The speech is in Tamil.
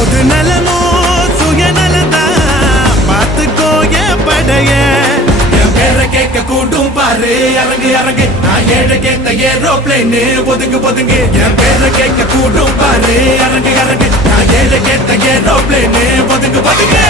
பொது நலமோ சுயநலதா பார்த்துக்கோ என் படைய என் பேரை கேட்க கூட்டும் பாரு இறங்கு இறங்கு நான் ஏழை கேட்ட ஏரோப்ளேனு ஒதுங்கு ஒதுங்கு என் பேரை கேட்க கூட்டும் பாரு இறங்கு இறங்கு நான் ஏழை கேட்ட ஏரோப்ளேனு ஒதுங்கு ஒதுங்கு